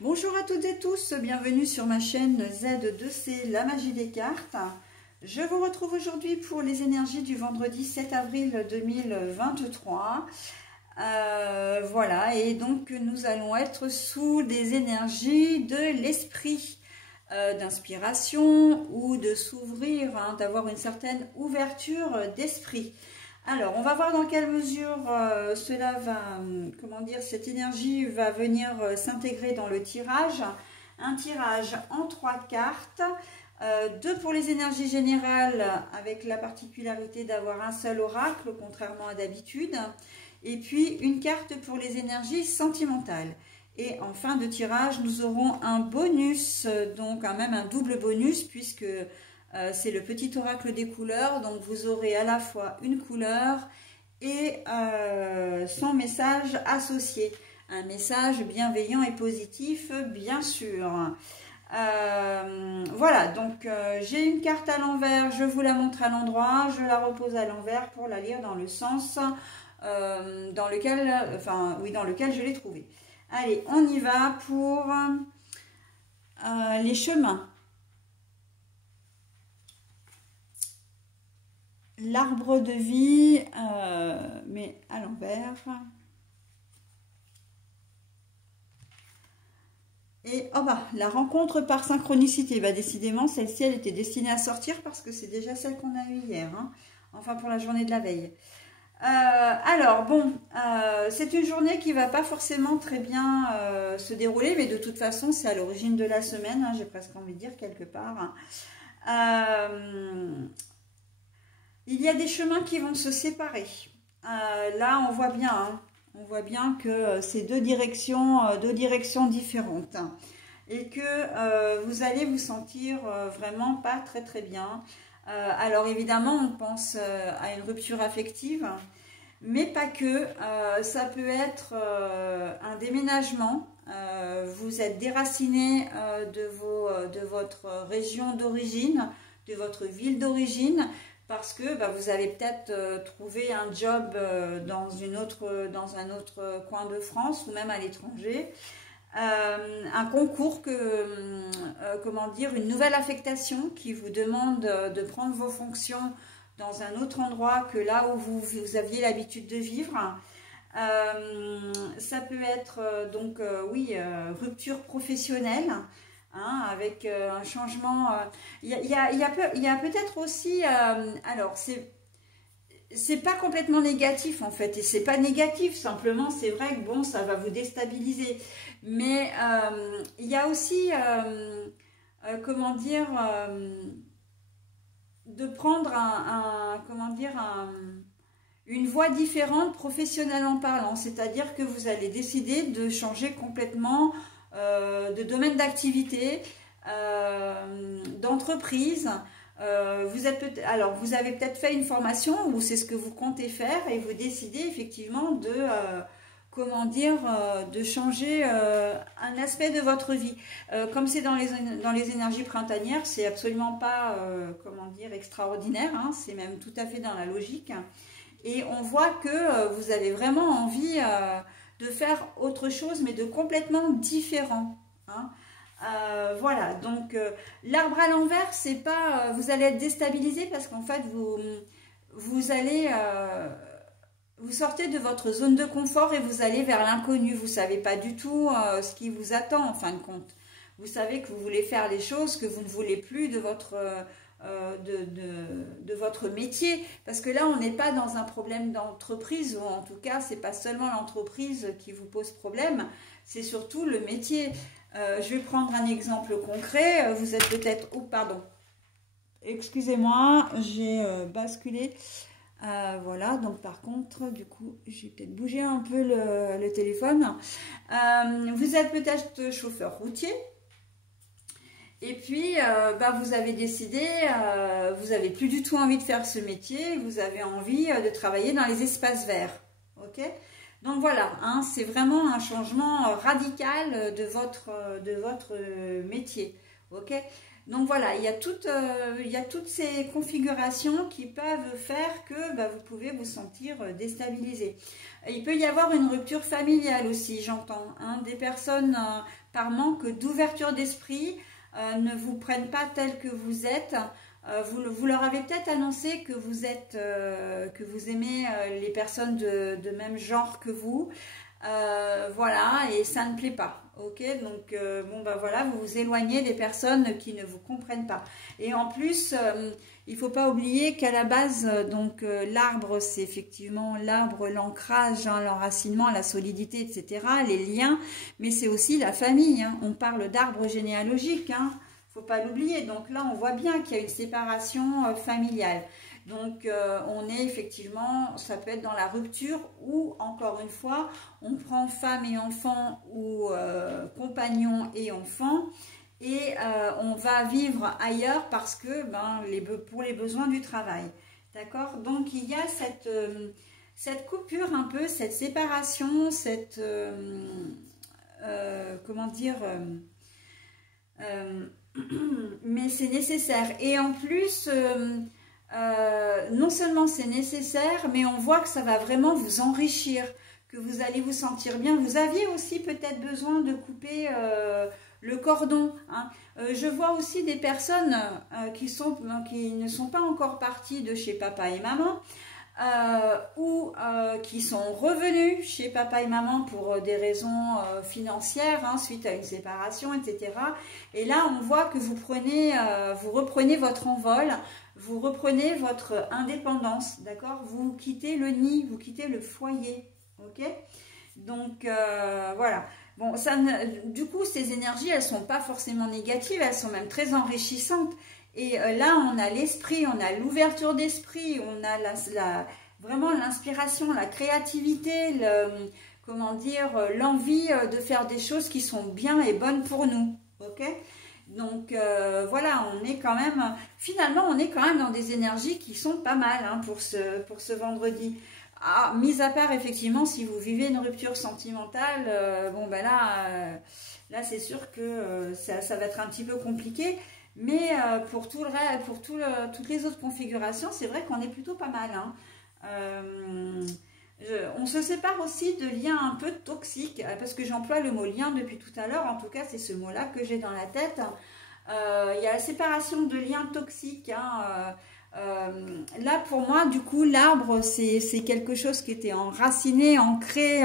Bonjour à toutes et tous, bienvenue sur ma chaîne Z2C, la magie des cartes. Je vous retrouve aujourd'hui pour les énergies du vendredi 7 avril 2023. Voilà, et donc nous allons être sous des énergies de l'esprit, d'inspiration ou de s'ouvrir, d'avoir une certaine ouverture d'esprit. Alors, on va voir dans quelle mesure cela va, cette énergie va venir s'intégrer dans le tirage. Un tirage en 3 cartes, 2 pour les énergies générales avec la particularité d'avoir un seul oracle, contrairement à d'habitude. Et puis une carte pour les énergies sentimentales. Et en fin de tirage, nous aurons un bonus, donc même un double bonus, puisque c'est le petit oracle des couleurs. Donc vous aurez à la fois une couleur et son message associé. Un message bienveillant et positif, bien sûr. Voilà, donc j'ai une carte à l'envers, je vous la montre à l'endroit, je la repose à l'envers pour la lire dans le sens dans lequel je l'ai trouvée. Allez, on y va pour les chemins. L'arbre de vie, mais à l'envers. Et oh bah, la rencontre par synchronicité. Bah, décidément, celle-ci, elle était destinée à sortir parce que c'est déjà celle qu'on a eue hier. Enfin, pour la journée de la veille. Alors, bon, c'est une journée qui ne va pas forcément très bien se dérouler, mais de toute façon, c'est à l'origine de la semaine, j'ai presque envie de dire, quelque part. Il y a des chemins qui vont se séparer. Là, on voit bien que c'est deux directions différentes. Et que vous allez vous sentir vraiment pas très très bien. Alors évidemment, on pense à une rupture affective, mais pas que. Ça peut être un déménagement. Vous êtes déraciné de votre région d'origine, de votre ville d'origine, parce que vous avez peut-être trouvé un job dans un autre coin de France ou même à l'étranger. Un concours une nouvelle affectation qui vous demande de prendre vos fonctions dans un autre endroit que là où vous aviez l'habitude de vivre. Ça peut être rupture professionnelle, avec un changement. Il y a peut-être aussi, alors c'est pas complètement négatif en fait, et c'est pas négatif, simplement c'est vrai que bon, ça va vous déstabiliser, mais il y a aussi de prendre une voie différente professionnellement parlant, c'est-à-dire que vous allez décider de changer complètement de domaine d'activité, d'entreprise. Vous avez peut-être fait une formation ou c'est ce que vous comptez faire et vous décidez effectivement de changer un aspect de votre vie. Comme c'est dans les énergies printanières, c'est absolument pas extraordinaire, c'est même tout à fait dans la logique. Et on voit que vous avez vraiment envie de faire autre chose, mais de complètement différent. Voilà, donc l'arbre à l'envers, c'est pas vous allez être déstabilisé parce qu'en fait vous sortez de votre zone de confort et vous allez vers l'inconnu. Vous savez pas du tout ce qui vous attend en fin de compte. Vous savez que vous voulez faire les choses que vous ne voulez plus de votre métier, parce que là on n'est pas dans un problème d'entreprise, ou en tout cas c'est pas seulement l'entreprise qui vous pose problème, c'est surtout le métier. Je vais prendre un exemple concret. Vous êtes peut-être... Oh, pardon. Excusez-moi, j'ai basculé. Voilà, donc par contre, du coup, j'ai peut-être bougé un peu le téléphone. Vous êtes peut-être chauffeur routier. Et puis, vous avez décidé, vous n'avez plus du tout envie de faire ce métier. Vous avez envie de travailler dans les espaces verts. Ok ? Donc voilà, c'est vraiment un changement radical de votre métier, ok? Donc voilà, il y a toutes ces configurations qui peuvent faire que bah, vous pouvez vous sentir déstabilisé. Il peut y avoir une rupture familiale aussi, j'entends. Hein, des personnes par manque d'ouverture d'esprit ne vous prennent pas tel que vous êtes. Vous leur avez peut-être annoncé que que vous aimez les personnes de même genre que vous. Voilà, et ça ne plaît pas. Ok, donc bon bah voilà, vous vous éloignez des personnes qui ne vous comprennent pas. Et en plus, il faut pas oublier qu'à la base, donc l'arbre, c'est effectivement l'arbre, l'ancrage, hein, l'enracinement, la solidité, etc., les liens, mais c'est aussi la famille. Hein. On parle d'arbre généalogique, hein, faut pas l'oublier. Donc là, on voit bien qu'il y a une séparation familiale. Donc on est effectivement, ça peut être dans la rupture ou encore une fois, on prend femme et enfant ou compagnon et enfant et on va vivre ailleurs parce que pour les besoins du travail. D'accord? Donc il y a cette coupure un peu, cette séparation, cette comment dire mais c'est nécessaire. Et en plus non seulement c'est nécessaire, mais on voit que ça va vraiment vous enrichir, que vous allez vous sentir bien. Vous aviez aussi peut-être besoin de couper le cordon. Hein. Je vois aussi des personnes qui ne sont pas encore parties de chez papa et maman, ou qui sont revenus chez papa et maman pour des raisons financières, hein, suite à une séparation, etc. Et là, on voit que vous reprenez votre envol, vous reprenez votre indépendance, d'accord? Vous quittez le nid, vous quittez le foyer, ok? Donc, voilà. Bon, du coup, ces énergies, elles ne sont pas forcément négatives, elles sont même très enrichissantes. Et là, on a l'esprit, on a l'ouverture d'esprit, on a vraiment l'inspiration, la créativité, comment dire, l'envie de faire des choses qui sont bien et bonnes pour nous, ok? Donc voilà, on est quand même, finalement, on est quand même dans des énergies qui sont pas mal hein, pour ce vendredi. Ah, mis à part, effectivement, si vous vivez une rupture sentimentale, bon ben là c'est sûr que ça va être un petit peu compliqué. Mais pour toutes les autres configurations, c'est vrai qu'on est plutôt pas mal. Hein. On se sépare aussi de liens un peu toxiques, parce que j'emploie le mot lien depuis tout à l'heure, en tout cas c'est ce mot-là que j'ai dans la tête. Il y a la séparation de liens toxiques. Hein, là pour moi du coup l'arbre c'est quelque chose qui était enraciné, ancré,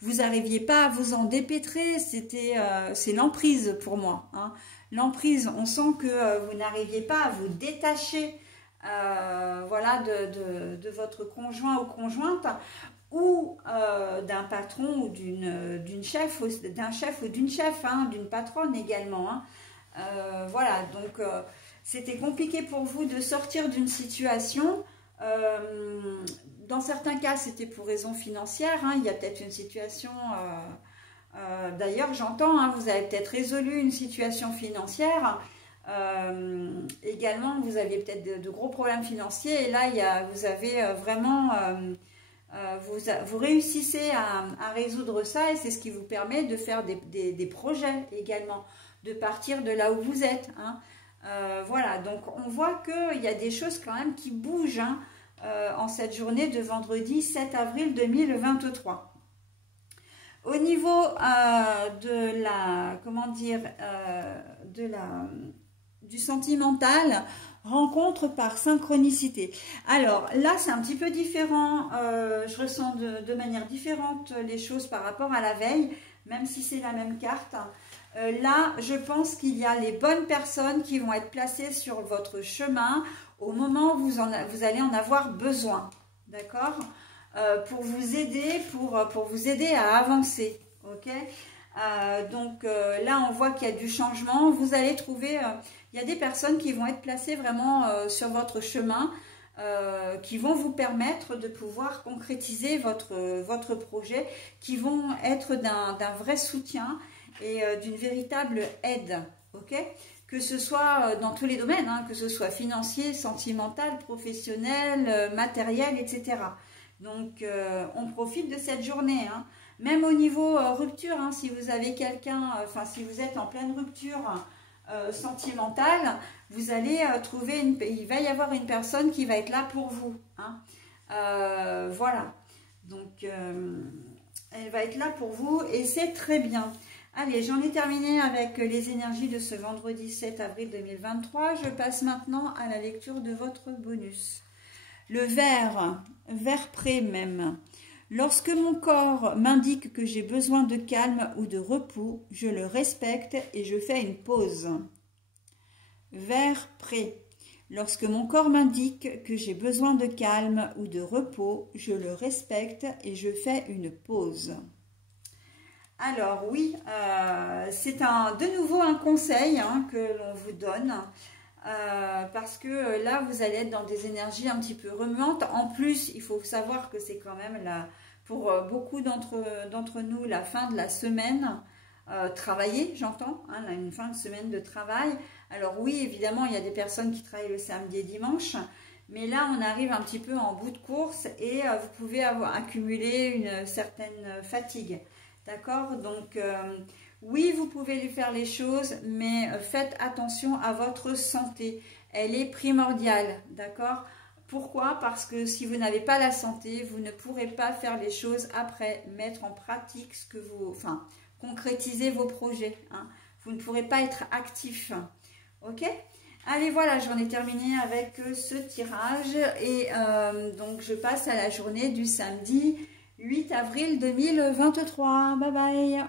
vous n'arriviez pas à vous en dépêtrer, c'est l'emprise pour moi. Hein. L'emprise, on sent que vous n'arriviez pas à vous détacher voilà, de votre conjoint ou conjointe, ou d'un patron ou d'un chef ou d'une chef, hein, d'une patronne également. Hein. Voilà, donc c'était compliqué pour vous de sortir d'une situation. Dans certains cas, c'était pour raison financière. Hein, il y a peut-être une situation... d'ailleurs, j'entends, hein, vous avez peut-être résolu une situation financière. Également, vous aviez peut-être de gros problèmes financiers. Et là, vous avez vraiment... vous réussissez à résoudre ça. Et c'est ce qui vous permet de faire des projets également. De partir de là où vous êtes. Hein. Voilà, donc on voit qu'il y a des choses quand même qui bougent hein, en cette journée de vendredi 7 avril 2023. Au niveau de la, comment dire, du sentimental, rencontre par synchronicité. Alors là, c'est un petit peu différent. Je ressens de manière différente les choses par rapport à la veille, même si c'est la même carte. Là, je pense qu'il y a les bonnes personnes qui vont être placées sur votre chemin au moment où vous allez en avoir besoin. D'accord ? Pour vous aider, pour vous aider à avancer. Ok ? Donc là, on voit qu'il y a du changement. Vous allez trouver, il y a des personnes qui vont être placées vraiment sur votre chemin, qui vont vous permettre de pouvoir concrétiser votre projet, qui vont être d'un vrai soutien et d'une véritable aide. Ok ? Que ce soit dans tous les domaines, hein, que ce soit financier, sentimental, professionnel, matériel, etc. Donc, on profite de cette journée. Hein. Même au niveau rupture, hein, si vous avez quelqu'un, enfin, si vous êtes en pleine rupture, sentimentale, vous allez trouver il va y avoir une personne qui va être là pour vous. Hein. Voilà. Donc, elle va être là pour vous et c'est très bien. Allez, j'en ai terminé avec les énergies de ce vendredi 7 avril 2023. Je passe maintenant à la lecture de votre bonus. Le vert prêt même. Lorsque mon corps m'indique que j'ai besoin de calme ou de repos, je le respecte et je fais une pause. Vert prêt. Lorsque mon corps m'indique que j'ai besoin de calme ou de repos, je le respecte et je fais une pause. Alors oui, c'est de nouveau un conseil hein, que l'on vous donne. Parce que là, vous allez être dans des énergies un petit peu remuantes. En plus, il faut savoir que c'est quand même, pour beaucoup d'entre nous, la fin de la semaine. Travailler, j'entends, hein, une fin de semaine de travail. Alors oui, évidemment, il y a des personnes qui travaillent le samedi et dimanche. Mais là, on arrive un petit peu en bout de course et vous pouvez accumuler une certaine fatigue. D'accord? Donc... oui, vous pouvez lui faire les choses, mais faites attention à votre santé. Elle est primordiale, d'accord? Pourquoi? Parce que si vous n'avez pas la santé, vous ne pourrez pas faire les choses après, mettre en pratique ce que enfin, concrétiser vos projets. Hein. Vous ne pourrez pas être actif. Ok? Allez, voilà, j'en ai terminé avec ce tirage. Et donc, je passe à la journée du samedi 8 avril 2023. Bye bye!